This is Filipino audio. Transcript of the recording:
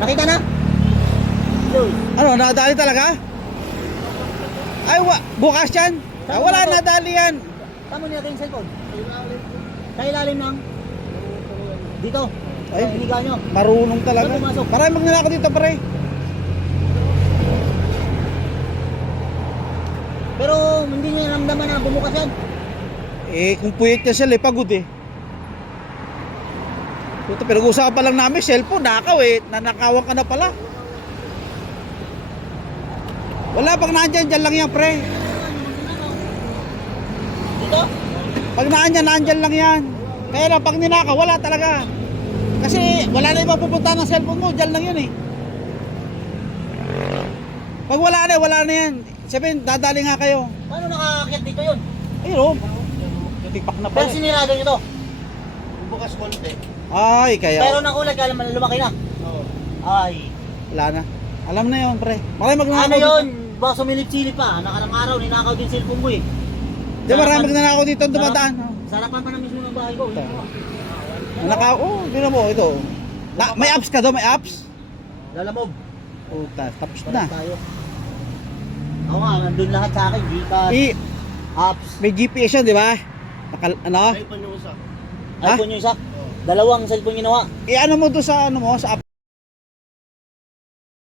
Nakita na? Yun. Ano, nadali talaga? Ay, bukas yan. Wala, nadali yan. Tama niya yung cellphone. Sa ilalim ng dito. Ay, Ay, hiniga nyo. marunong talaga. Saan pumasok? Parang magnanako dito, pre. Pero hindi niya naramdaman na bumukas yan. Eh, kung puyit niya sila, pagod eh. Puto, pinag-uusapan pa lang namin, cellphone, nakaw eh. Nanakawan ka na pala. Wala, pag nandyan, dyan lang yan, pre. Dito? Pag nandyan lang yan. Kaya lang, pag ninakaw, wala talaga. Kasi wala na ibang pupunta ng cellphone mo, dyan lang yun eh. Pag wala na yan. Sabihin, dadali nga kayo. Paano nakakakit dito yun? Ayun o. Tipak na Pero pala. sinirado nyo to. Bukas konti. Ay, kaya. Pero nakulag ka naman lumaki na. Oo. Ay. Wala na. Alam na yun, pre. Marami magnanakaw Ano dito. yun? Baka sumilip-silip pa. Nakarang araw, ninakaw din cellphone mo eh. Di marami magnanakaw dito ang dumadaan. Sarapan pa na mismo ng bahay ko. Ito. Nakaw, hindi na mo, ito. May apps ka doon, may apps? Lalamob. Puta, tapos na. Tayo. Ako nga, nandun lahat sa akin. Gcash, apps. May GPS yan, di ba? Ano? iPhone yung isa. Ha? iPhone yung isa. Dalawang cellphone ginawa. Ano mo doon sa, sa app?